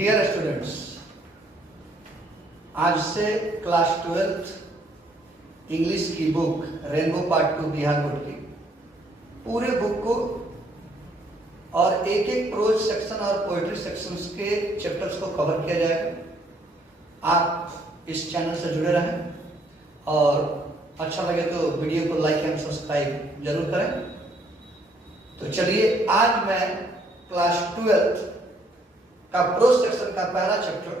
Dear students, आज से class 12th English की book rainbow part 2 Bihar board की पूरे बुक को और एक एक प्रोज सेक्शन और पोएट्री सेक्शंस के चैप्टर्स को कवर किया जाएगा। आप इस चैनल से जुड़े रहें और अच्छा लगे तो वीडियो को लाइक एंड सब्सक्राइब जरूर करें। तो चलिए, आज मैं क्लास 12th का प्रोज सेक्शन का पहला चैप्टर,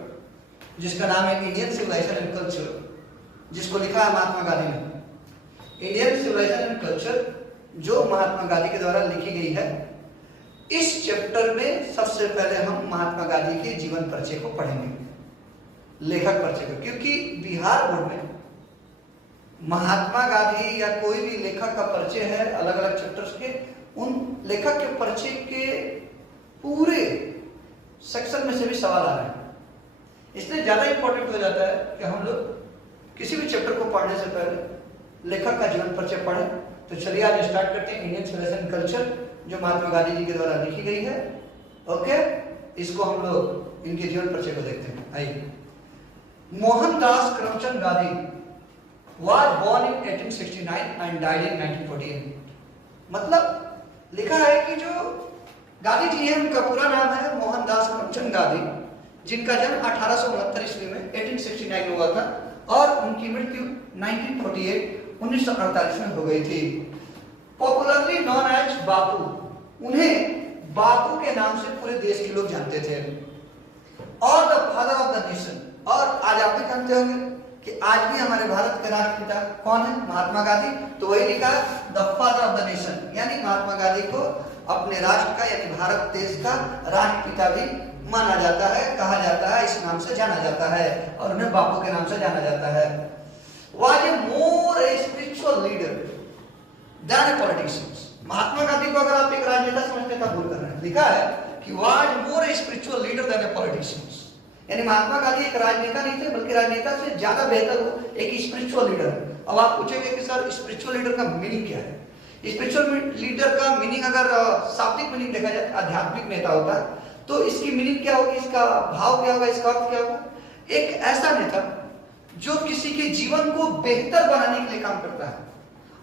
जिसका नाम है इंडियन सिविलाइजेशन एंड कल्चर, जिसको लिखा है महात्मा गांधी ने। इंडियन सिविलाइजेशन एंड कल्चर जो महात्मा गांधी के द्वारा लिखी गई है। इस चैप्टर में सबसे पहले हम महात्मा गांधी के जीवन परिचय को पढ़ेंगे, लेखक परिचय को, क्योंकि बिहार बोर्ड में महात्मा गांधी या कोई भी लेखक का परिचय है अलग अलग चैप्टर्स के, उन लेखक के परिचय के पूरे सेक्शन में से भी सवाल आ रहे हैं। इसलिए ज्यादा इंपॉर्टेंट हो जाता है कि हम लोग किसी भी चैप्टर को पढ़ने से पहले लेखक का जीवन परिचय पढ़ें। तो चलिए आज स्टार्ट करते हैं इंडियन सिविलाइजेशन एंड कल्चर, जो महात्मा गांधी जी के द्वारा लिखी गई है। ओके, इसको हम लोग इनके जीवन परिचय को देखते हैं। आइए। Mohandas Karamchand Gandhi was born in 1869 and died in 1948। मतलब लिखा है कि जो गांधी जी हैं उनका पूरा नाम है मोहनदास करमचंद गांधी, जिनका जन्म 1869 ईस्वी में 1869 में हुआ था और उनकी मृत्यु 1948 में हो गई थी। पॉपुलरली नॉन एज बापू, उन्हें बापू के नाम से पूरे देश के लोग जानते थे। और the father of the nation, और आज आप भी जानते होंगे कि आज भी हमारे भारत के राष्ट्रपिता कौन है? महात्मा गांधी। तो वही लिखा the father of the nation, यानी महात्मा गांधी को अपने राष्ट्र का यानी भारत देश का राष्ट्रपिता भी माना जाता है, कहा जाता है, इस नाम से जाना जाता है और उन्हें बापू के नाम से जाना जाता है। Was a more a spiritual leader than a politician। Mahatma Gandhi को अगर आप एक राजनेता समझते हैं तो भूल कर रहे हैं। लिखा है कि was more a spiritual leader than a politician, यानी महात्मा गांधी एक राजनेता नहीं थे बल्कि राजनेता से ज्यादा बेहतर वो एक स्पिरिचुअल लीडर है। अब आप पूछेंगे कि सर स्पिरिचुअल लीडर का मीनिंग क्या है? स्पिरिचुअल लीडर का मीनिंग अगर शाब्दिक मीनिंग देखा जाए आध्यात्मिक नेता होता है, तो इसकी मीनिंग क्या होगी, इसका भाव क्या होगा, इसका अर्थ क्या होगा? एक ऐसा नेता जो किसी के जीवन को बेहतर बनाने के लिए काम करता है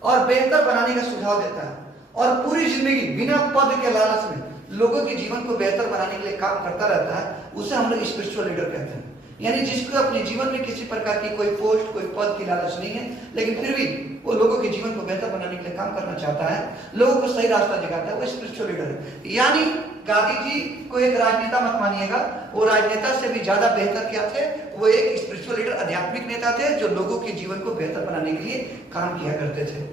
और बेहतर बनाने का सुझाव देता है और पूरी जिंदगी बिना पद के लालच में लोगों के जीवन को बेहतर बनाने के लिए काम करता रहता है, उसे हम लोग स्पिरिचुअल लीडर कहते हैं। यानी जिसको अपने जीवन में किसी प्रकार की कोई पोस्ट, कोई पद की लालच नहीं है, लेकिन फिर भी वो लोगों के जीवन को बेहतर बनाने के लिए काम करना चाहता है, लोगों को सही रास्ता दिखाता है, वो स्पिरिचुअल लीडर है। यानी गांधी जी को एक राजनेता मत मानिएगा, वो राजनेता से भी ज्यादा बेहतर क्या थे? वो एक स्पिरिचुअल लीडर, आध्यात्मिक नेता थे जो लोगों के जीवन को बेहतर बनाने के लिए काम किया करते थे।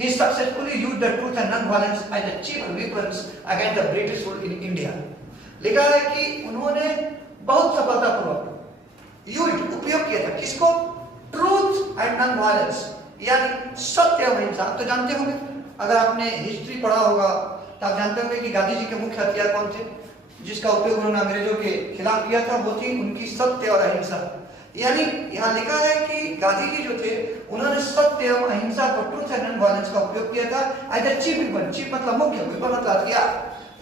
He successfully used the truth and non-violence as the chief weapons against the British rule in India। लिखा है कि उन्होंने बहुत सफलतापूर्वक उपयोग किया था किसको? ट्रूथ एंड नॉन-वायलेंस, यानी सत्य और अहिंसा। आप तो जानते होंगे, अगर आपने हिस्ट्री पढ़ा होगा तो आप जानते होंगे कि गांधी जी के मुख्य हथियार कौन थे, जिसका उपयोग उन्होंने अंग्रेजों के खिलाफ किया था? वो थी उनकी सत्य और अहिंसा। यानी यहाँ लिखा है कि गांधी जी जो थे उन्होंने सत्य एवं अहिंसा को, ट्रूथ एंड नॉन-वायलेंस का उपयोग किया था as a chief weapon. Chief मतलब मुख्य, वेपन मतलब हथियार।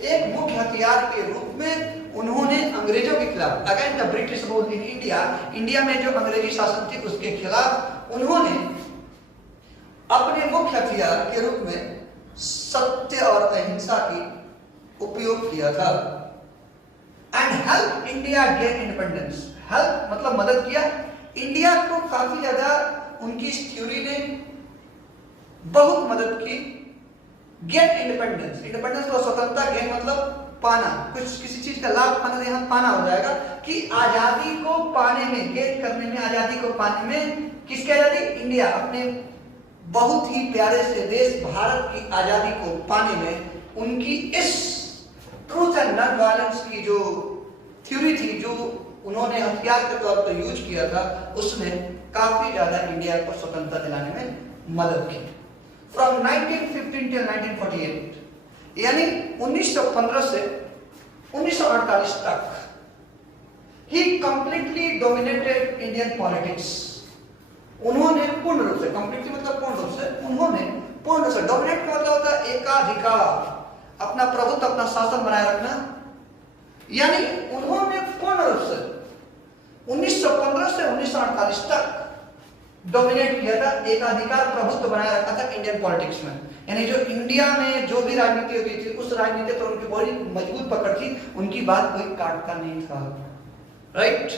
एक मुख्य हथियार के रूप में उन्होंने अंग्रेजों के खिलाफ, against the British rule in India, India में जो अंग्रेजी शासन थी उसके खिलाफ उन्होंने अपने मुख्य हथियार के रूप में सत्य और अहिंसा की उपयोग किया था। And help India gain independence. Help मतलब मदद किया, इंडिया को काफी ज्यादा उनकी इस थ्योरी ने बहुत मदद की। गेट इंडिपेंडेंस, इंडिपेंडेंस मतलब स्वतंत्रता, गेन मतलब पाना, कुछ किसी चीज का लाभ पाना, यहाँ पाना हो जाएगा कि आजादी को पाने में, गेन करने में, आजादी को पाने में, किसकी आजादी? इंडिया अपने बहुत ही प्यारे से देश भारत की आजादी को पाने में उनकी इस ट्रूथ एंड नॉन वायलेंस की जो थ्योरी थी, जो उन्होंने हथियार के तौर पर यूज किया था, उसने काफी ज्यादा इंडिया को स्वतंत्रता दिलाने में मदद की। फ्रॉम 1915 till 1948, यानी 1915 से 1948 तक ही कंप्लीटली डोमिनेटेड इंडियन पॉलिटिक्स। उन्होंने पूर्ण रूप से, कंप्लीटली मतलब पूर्ण रूप से, उन्होंने पूर्ण रूप से, डोमिनेट का मतलब होता है एकाधिकार, अपना प्रभुत्व, अपना शासन बनाए रखना। यानी उन्होंने पूर्ण रूप से 1915 से 1948 तक डोमिनेट किया था, एक अधिकार प्रभुत्व बनाए रखा था इंडियन पॉलिटिक्स में। यानी जो इंडिया में जो भी राजनीति होती थी, उस राजनीति पर उनकी बड़ी मजबूत पकड़ थी, उनकी बात कोई काटता नहीं था। Right?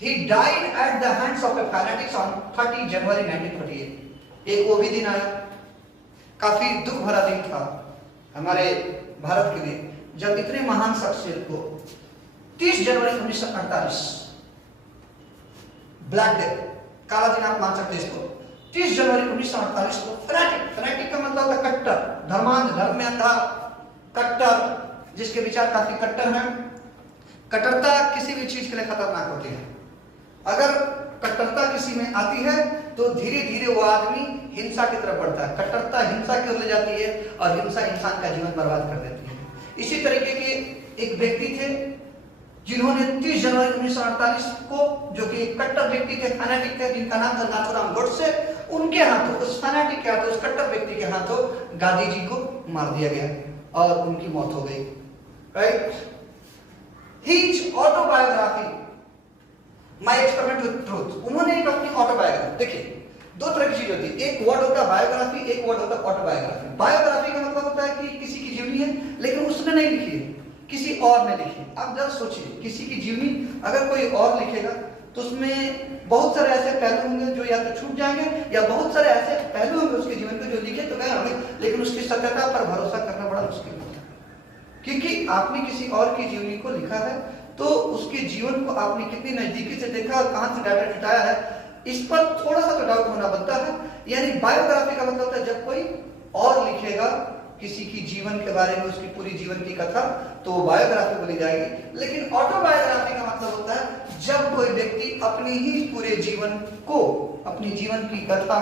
He died at the hands of A fanatics on 30 जनवरी 1948। एक वो भी दिन आया, काफी दुख भरा दिन था हमारे भारत के लिए, जब इतने महान शख्सियत को 30 जनवरी 1948 ब्लैक डे, काला दिन आप मान सकते हैं इसको, 30 जनवरी 1948 को फैनेटिक का मतलब होता है कट्टर, धर्मांध, धर्म में अंधा, कट्टर, जिसके विचार काफी कट्टर हैं। कट्टरता किसी भी चीज के लिए खतरनाक होती है। अगर कट्टरता किसी में आती है तो धीरे धीरे वो आदमी हिंसा की तरफ बढ़ता है। कट्टरता हिंसा की ओर ले जाती है और हिंसा इंसान का जीवन बर्बाद कर देती है। इसी तरीके के एक व्यक्ति थे जिन्होंने 30 जनवरी 1948 को, जो कि कट्टर व्यक्ति थे, फैनेटिक थे, जिनका नाम था नाथूराम गोडसे, उनके हाथों, उस फैनेटिक के हाथों, उस कट्टर व्यक्ति के हाथों गांधी जी को मार दिया गया और उनकी मौत हो गई। Right? His autobiography my experiment with truth, उन्होंने एक अपनी ऑटोबायोग्राफी, देखिए दो तरह की चीज होती है, एक वर्ड होता है बायोग्राफी, एक वर्ड होता है ऑटोबायोग्राफी। बायोग्राफी का मतलब होता है कि किसी की जीवनी है लेकिन उसने नहीं लिखी है, किसी और ने लिखी। आप जरा सोचिए, किसी की जीवनी अगर कोई और लिखेगा तो उसमें बहुत सारे ऐसे पहलू होंगे जो या तो छूट जाएंगे, या बहुत सारे ऐसे पहलू होंगे उसके जीवन के जो लिखे तो गए हमें, लेकिन उसकी सत्यता पर भरोसा करना बड़ा मुश्किल होता है। क्योंकि आपने किसी और की जीवनी को लिखा है तो उसके जीवन को आपने कितनी नजदीकी से देखा और कहां से डाटा जुटाया है, इस पर थोड़ा सा तो डाउट होना बनता है। यानी बायोग्राफी का मतलब होता है जब कोई और लिखेगा किसी की जीवन के बारे में, उसकी पूरी जीवन की कथा, तो बायोग्राफी बोली जाएगी। लेकिन ऑटोबायोग्राफी का मतलब होता है जब कोई व्यक्ति अपनी ही पूरे जीवन को, अपनी जीवन की कथा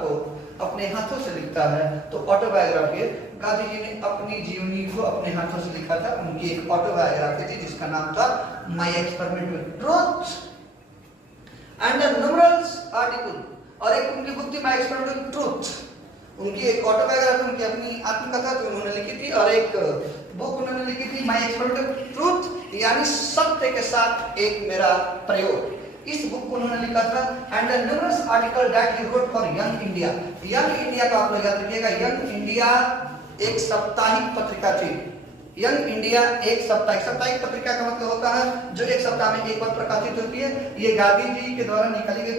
को अपने हाथों से लिखता है तो ऑटोबायोग्राफी है। गांधी जी ने अपनी जीवनी को अपने हाथों से लिखा था, उनकी एक ऑटोबायोग्राफी थी जिसका नाम था my experiment with truth and the numerals article, और एक उनकी बुक थी माय एक्सपेरिमेंट विद ट्रूथ। उनकी एक ऑटोबायोग्राफी, उनकी अपनी आत्मकथा जो उन्होंने लिखी थी, और एक बुक उन्होंने लिखी थी माय एक्सपेरिमेंट विद ट्रूथ, यानी सत्य के साथ एक मेरा प्रयोग। इस बुक को उन्होंने लिखा था and the numerous article that he wrote for young India. Young India का आप लोग याद रखिएगा, यंग इंडिया एक साप्ताहिक पत्रिका थी। यंग इंडिया एक साप्ताहिक पत्रिका का मतलब होता है जो एक सप्ताह में एक बार प्रकाशित होती है। ये गांधी जी के द्वारा निकाली गई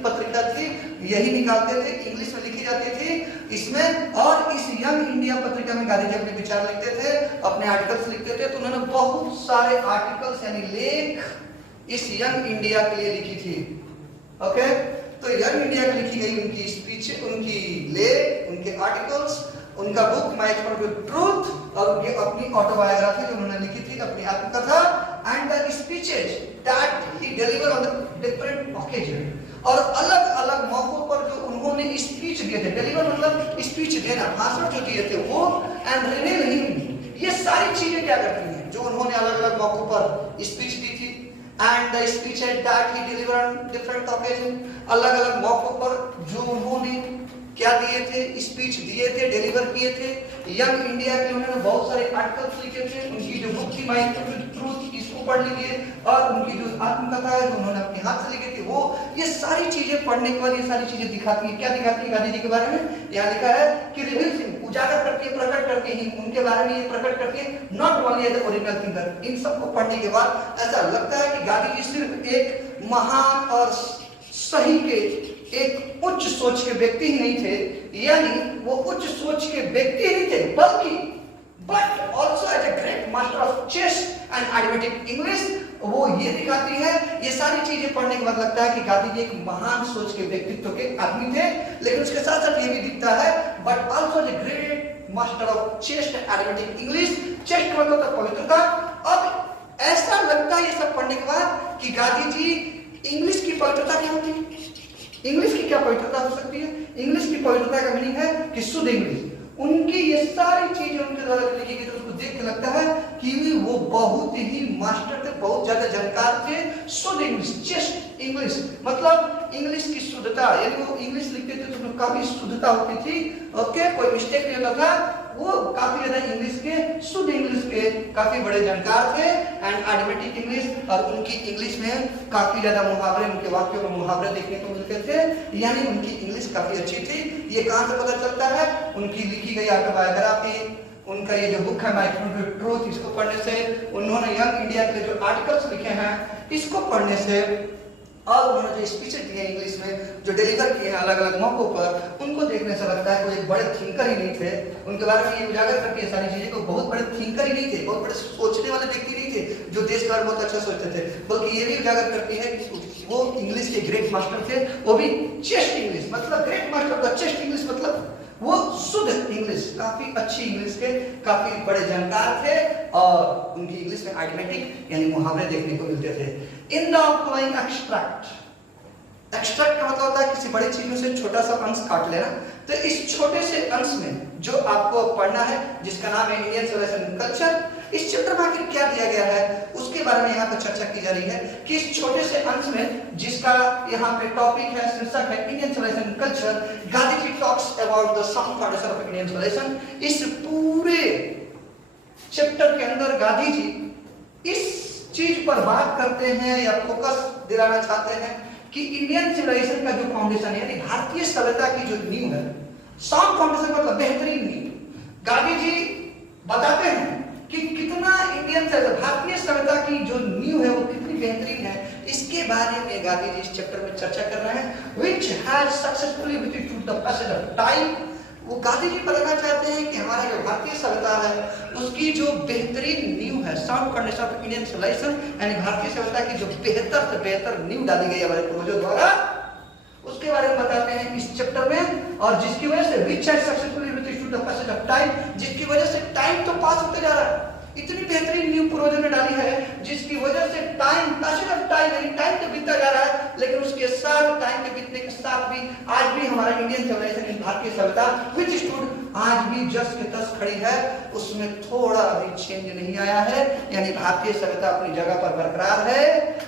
पत्रिका थी, यही निकालते थे, इंग्लिश में लिखी जाती थी इसमें। और इस यंग इंडिया पत्रिका में गांधी जी अपने विचार लिखते थे, अपने आर्टिकल्स लिखते थे। तो उन्होंने बहुत सारे आर्टिकल्स यानी लेख इस यंग इंडिया के लिए लिखी थी। ओके, तो यंग इंडिया में लिखी गई उनकी स्पीच, उनकी लेख, उनके आर्टिकल्स, उनका book my experiment with truth, और उनकी अपनी ऑटोबायोग्राफी जो उन्होंने लिखी थी, अपनी आत्मकथा, and the speeches that he deliver on the different occasion, और अलग अलग मौकों पर जो उन्होंने स्पीच दिए थे। डिलीवर मतलब स्पीच देना, भाषण जो दिए थे वो, एंड रिवील हिम, ये सारी चीजें क्या करती हैं जो उन्होंने अलग अलग मौकों पर स्पीच दी थी। And the speeches that he deliver on different occasion, अलग अलग मौकों पर जो उन्होंने क्या दिए थे, स्पीच दिए थे, डिलीवर किए थे। यंग इंडिया के उन्होंने बहुत सारे आर्टिकल्स लिखे थे। उनकी जो बुक थी माय एक्सपेरिमेंट विद ट्रूथ, इसको पढ़ लीजिए, और उनकी जो आत्मकथा है जो उन्होंने अपने हाथ से लिखी थी वो, ये सारी चीजें पढ़ने के बाद ये सारी चीजें दिखाती है। क्या दिखाती है गांधी जी के बारे में? यहाँ लिखा है कि रिवील हिम, उजागर करके, प्रकट करके ही उनके बारे में ये प्रकट करके, not only as original thinker. इन सबको पढ़ने के बाद ऐसा लगता है कि गांधी जी सिर्फ एक महान और सही के एक उच्च सोच के व्यक्ति ही नहीं थे, यानी वो उच्च सोच के व्यक्ति ही नहीं थे, बल्कि but also as a great master of chess and arithmetic English. वो ये दिखाती है, ये सारी चीजें पढ़ने के बाद लगता है कि गांधी जी एक महान सोच के व्यक्तित्व के आदमी थे। लेकिन उसके साथ साथ ये भी दिखता है but also as a great master of chess and arithmetic English. Chess का मतलब था पवित्रता। अब ऐसा लगता है ये सब पढ़ने के बाद कि गांधी जी इंग्लिश की पवित्रता क्या होती है, इंग्लिश की क्या पवित्रता हो सकती है। इंग्लिश की पवित्रता का मीनिंग है कि शुद्ध इंग्लिश। उनकी ये सारी चीजें उनके द्वारा लिखी गई, तो उसको देख के लगता है कि वो बहुत ही मास्टर थे, बहुत ज्यादा जानकार थे। शुद्ध इंग्लिश, चेस्ट इंग्लिश मतलब इंग्लिश की शुद्धता, यानी वो इंग्लिश लिखते थे तो उसमें काफी शुद्धता होती थी। ओके, कोई मिस्टेक नहीं होता था। वो काफी ज्यादा इंग्लिश के, शुद्ध इंग्लिश के काफी बड़े जानकार थे एंड आइडियोमेटिक इंग्लिश, और उनकी इंग्लिश में काफी ज्यादा मुहावरे, उनके वाक्यों में मुहावरे देखने को मिलते थे, यानी उनकी इंग्लिश काफी अच्छी थी। ये कहां से पता चलता है? उनकी लिखी गई ऑटोबायोग्राफी, उनका ये जो बुक है माय ट्रूथ, इसको पढ़ने से, उन्होंने यंग इंडिया के लिए जो आर्टिकल्स लिखे हैं इसको पढ़ने से, और उन्होंने जो स्पीचेस दी हैं इंग्लिश में जो डिलीवर किए हैं अलग अलग मौकों पर, उनको देखने से लगता है वो एक बड़े थिंकर ही नहीं थे। उनके बारे में ये उजागर करती है सारी चीजें को, बहुत बड़े थिंकर ही नहीं थे, बहुत बड़े सोचने वाले व्यक्ति नहीं थे जो देश के बारे में बहुत अच्छा सोचते थे, बल्कि ये भी उजागर करती है कि वो इंग्लिश के ग्रेट मास्टर थे, वो भी चेस्ट इंग्लिश, मतलब ग्रेट मास्टर का चेस्ट इंग्लिश, मतलब वो शुद्ध इंग्लिश, काफी अच्छी इंग्लिश के काफी बड़े जानकार थे, और उनकी इंग्लिश में आइडियोमेटिक यानी मुहावरे देखने को मिलते थे। In the following extract, extract का मतलब होता है किसी बड़ी चीजों से छोटा सा अंश काट लेना, तो इस छोटे से अंश में जो आपको पढ़ना है जिसका नाम है इंडियन सिविलाइजेशन कल्चर, इस चैप्टर में आखिर क्या दिया गया है उसके बारे में यहाँ पर चर्चा की जा रही है कि इस छोटे से अंश में जिसका यहाँ पे टॉपिक है, शीर्षक है Indian civilisation culture, Gandhi ji talks about the sound foundation of Indian civilisation. इस पूरे चैप्टर के अंदर गांधी जी इस चीज पर बात करते हैं या फोकस दिलाना चाहते हैं कि इंडियन सिविलाइजेशन का जो फाउंडेशन है यानी भारतीय सभ्यता की जो नींव है, साउंड फाउंडेशन मतलब बेहतरीन नींव। गांधी जी बताते हैं कि कितना इंडियन भारतीय सभ्यता की जो नींव है वो कितनी बेहतरीन है, इसके बारे में गांधी जी इस चैप्टर में चर्चा कर रहे हैं। Which has successfully withstood the passage of time. वो गांधी जी बताना चाहते हैं कि हमारा जो भारतीय सभ्यता है उसकी जो बेहतरीन नींव है, sound foundation of Indian civilisation, यानी भारतीय सभ्यता की जो बेहतर से बेहतर नींव डाली गई हमारे पूर्वजों द्वारा, उसके बारे में बताते हैं इस चैप्टर में। और जिसकी वजह से which has successfully withstood the passage of time, जिसकी वजह से टाइम तो पास होते जा रहा है, इतनी बेहतरीन नींव पूर्वजों ने डाली है जिसकी वजह से टाइम, पैसेज ऑफ टाइम यानी टाइम तो बीतता जा रहा है, लेकिन उसके साथ टाइम के बीतने के साथ भी आज भी हमारा इंडियन सिविलाइजेशन, भारतीय सभ्यता व्हिच स्टूड आज भी जस के तस खड़ी है, उसमें थोड़ा भी चेंज नहीं आया है, यानी भारतीय सभ्यता अपनी जगह पर बरकरार है,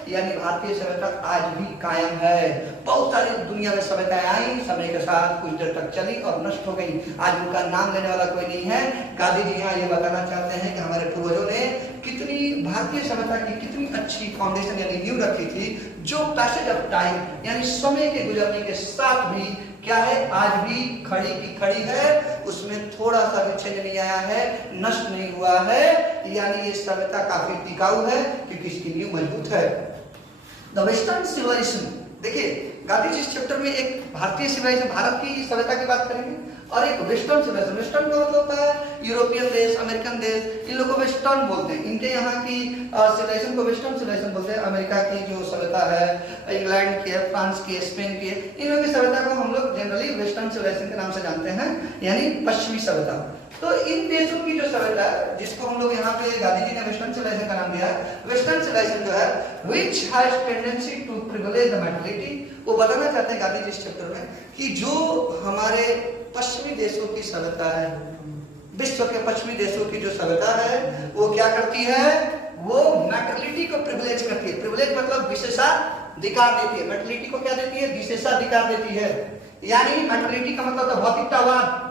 यानी भारतीय सभ्यता आज भी कायम है। बहुत सारी दुनिया में सभ्यताएं आई, समय के साथ कुछ देर तक चली और नष्ट हो गई, आज उनका नाम लेने वाला कोई नहीं है। गांधी जी यहाँ ये बताना चाहते हैं कि हमारे पूर्वजों ने कितनी भारतीय सभ्यता की कितनी अच्छी फाउंडेशन यानी नींव रखी थी, जो पैसेज ऑफ टाइम यानी समय के गुजरने के साथ भी क्या है, आज भी खड़ी की खड़ी है, उसमें थोड़ा सा भी चेंज नहीं आया है, नष्ट नहीं हुआ है, यानी ये सभ्यता काफी टिकाऊ है क्योंकि इसकी नींव मजबूत है। द वेस्टर्न सिविलाइजेशन, देखिए गांधी जी इस चैप्टर में एक भारतीय सिविलाइजेशन, भारत की सभ्यता की बात करेंगे, और एक वेस्टर्न सिविलाइजेशन। वेस्टर्न का मतलब होता है यूरोपियन देश, अमेरिकन देश, इन लोगों को वेस्टर्न बोलते हैं। इनके यहाँ की सिविलाइजेशन को वेस्टर्न सिविलाइजेशन बोलते हैं। अमेरिका की जो सभ्यता है, इंग्लैंड की है, फ्रांस की है, स्पेन की है, इन लोगों की सभ्यता को हम लोग जनरली वेस्टर्न सिविलाइजेशन के नाम से जानते हैं, यानी पश्चिमी सभ्यता। तो इन देशों की जो सभ्यता है जिसको हम लोग यहाँ पे गांधी जी ने वेस्टर्न सिविलाइजेशन का नाम दिया है, वेस्टर्न सिविलाइजेशन जो है which has tendency to privilege the mentality, वो बताना चाहते हैं गांधी जी इस चैप्टर में कि जो हमारे पश्चिमी देशों की सभ्यता है, विश्व के पश्चिमी देशों की जो सभ्यता है वो क्या करती है, वो मेंटालिटी को प्रिविलेज करती है। प्रिविलेज मतलब विशेषाधिकार देती है, मेंटालिटी को क्या देती है, विशेषाधिकार देती है, यानी मेंटालिटी का मतलब तो भौतिकतावाद।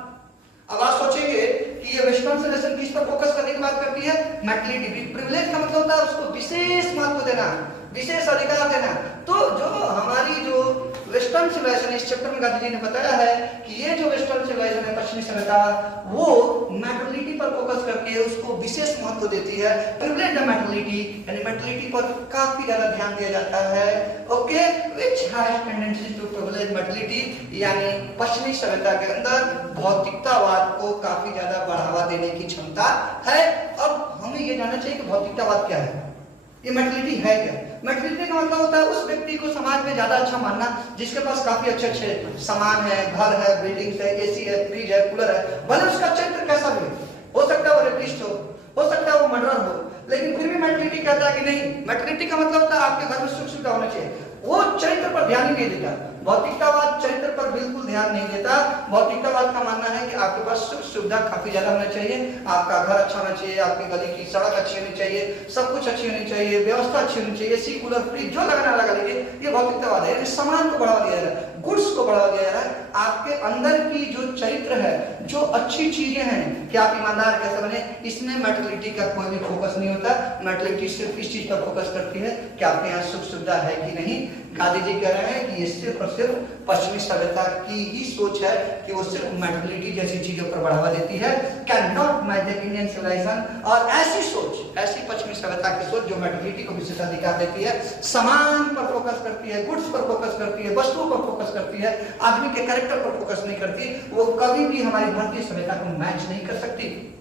अब आप सोचेंगे कि ये वेस्टर्न सिविलाइजेशन किस पर फोकस करने की बात करती है, मेंटालिटी। प्रिविलेज का मतलब होता है उसको विशेष महत्व देना, विशेष अधिकार देना। तो जो हमारी जो वेस्टर्न सिविलाइजेशन इस चैप्टर में गांधी जी ने बताया है कि ये जो वेस्टर्न सिविलाइजेशन है, पश्चिमी सभ्यता, वो मेंटालिटी पर फोकस करके उसको विशेष महत्व देती है, प्रिविलेज द मेंटालिटी, यानी मेंटालिटी पर काफी ज्यादा ध्यान दिया जाता है। Okay, which has tendency to privilege mentality, यानी पश्चिमी सभ्यता के अंदर भौतिकतावाद को काफी ज्यादा बढ़ावा देने की क्षमता है। अब हमें ये जानना चाहिए कि भौतिकतावाद क्या है, ये मेंटालिटी है क्या। मेंटालिटी का मतलब होता है उस व्यक्ति को समाज में ज्यादा अच्छा मानना जिसके पास काफी अच्छे अच्छे सामान है, घर है, बिल्डिंग्स है, एसी है, फ्रिज है, कूलर है, भले उसका चरित्र कैसा भी हो सकता है वो रेपिस्ट हो सकता है वो मर्डरर हो, लेकिन फिर भी मेंटालिटी कहता है कि नहीं। मेंटालिटी का मतलब होता है आपके घर में सुख सुविधा होना चाहिए, वो चरित्र पर ध्यान ही नहीं देता। भौतिकतावाद चरित्र पर बिल्कुल ध्यान नहीं देता। भौतिकतावाद का मानना है कि आपके पास सुख सुविधा काफी ज्यादा होना चाहिए, आपका घर अच्छा होना चाहिए, आपकी गली की सड़क अच्छी होनी चाहिए, सब कुछ अच्छी होनी चाहिए, व्यवस्था अच्छी होनी चाहिए, एसी कूलर फ्रिज जो लगना लगा लीजिए। ये भौतिकतावाद है। ये सामान को बढ़ावा दिया जा रहा है, गुड्स को बढ़ावा दिया जा रहा है। आपके अंदर की जो चरित्र है, जो अच्छी चीजें हैं कि आप ईमानदार कैसे बने, इसमें मेंटलिटी का कोई भी फोकस नहीं होता। मेंटलिटी सिर्फ इस चीज पर फोकस करती है कि आपके यहाँ सुख सुविधा है कि नहीं। गांधी जी कह रहे हैं कि ये सिर्फ और सिर्फ पश्चिमी सभ्यता की ही सोच है कि वो सिर्फ मेंटलिटी जैसी चीजों पर बढ़ावा देती है। Can not match the Indian civilisation. और ऐसी सोच, ऐसी पश्चिमी सभ्यता की सोच जो मेंटलिटी को विशेषाधिकार देती है, सामान पर फोकस करती है, गुड्स पर फोकस करती है, वस्तुओं पर फोकस करती है, आदमी के कैरेक्टर पर फोकस नहीं करती, वो कभी भी हमारी भारतीय सभ्यता को मैच नहीं कर सकती।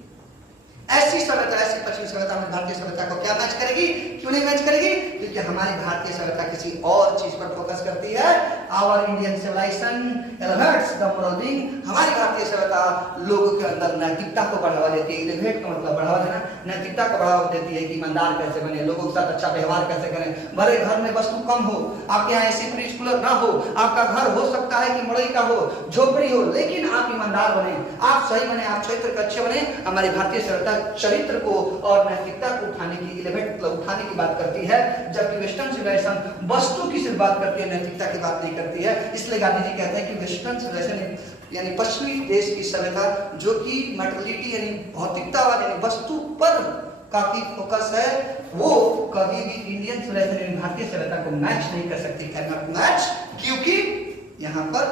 ऐसी सभ्यता, ऐसी पश्चिमी सभ्यता में भारतीय सभ्यता को क्या मैच करेगी? क्यों नहीं मैच करेगी? क्योंकि हमारी भारतीय सभ्यता किसी और चीज पर फोकस करती है। Our Indian civilisation elevates the moral being. हमारी भारतीय सभ्यता लोगों के अंदर नैतिकता को बढ़ावा देती है। एलिवेट का मतलब बढ़ावा देना, नैतिकता को बढ़ावा देती है कि ईमानदार कैसे बने, लोगों के साथ अच्छा व्यवहार कैसे करें, भले घर में वस्तु कम हो, आपके यहाँ एसी फ्रिज कूलर ना हो, आपका घर हो सकता है कि मड़ई का हो, झोपड़ी हो, लेकिन आप ईमानदार बने, आप सही बने, आप चरित्र अच्छे बने। हमारी भारतीय सभ्यता चरित्र को और नैतिकता को उठाने की, एलिवेट उठाने की बात करती है, जबकि वेस्टर्न सिविलाइजेशन वस्तु की सिर्फ बात करती है, नैतिकता की बात नहीं करती है। इसलिए गांधी जी कहते हैं कि वेस्टर्न सिविलाइजेशन यानी पश्चिमी देश की सभ्यता जो कि मेटलिटी यानी भौतिकतावाद यानी वस्तु पर काफी फोकस है, वो कभी भी इंडियन सिविलाइजेशन यानी भारतीय सभ्यता को मैच नहीं कर सकती। कैन नॉट मैच, क्योंकि यहाँ पर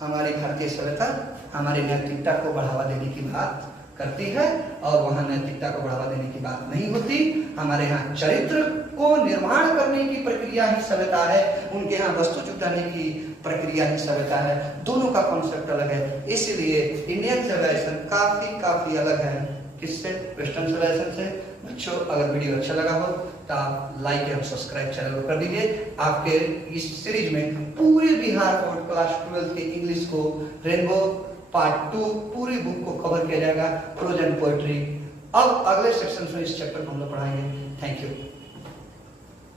हमारी भारतीय सभ्यता हमारी नैतिकता को बढ़ावा देने की बात करती है और वहां नैतिकता को बढ़ावा देने की बात नहीं होती। हमारे यहाँ चरित्र को निर्माण करने की प्रक्रिया ही सभ्यता है, उनके यहाँ वस्तु जुटाने की प्रक्रिया ही सभ्यता है। दोनों का कॉन्सेप्ट अलग है। इसलिए इंडियन सिविलाइजेशन काफी अलग है किससे? वेस्टर्न सिविलाइजेशन से। बच्चों, अगर वीडियो अच्छा लगा हो तो आप लाइक और सब्सक्राइब चैनल को कर दीजिए। आपके इस सीरीज में पूरे बिहार बोर्ड क्लास 12 के इंग्लिश को रेनबो पार्ट 2 पूरी बुक को कवर किया जाएगा, प्रोज एंड पोएट्री। अब अगले सेक्शन में इस चैप्टर को हम लोग पढ़ाएंगे। Thank you.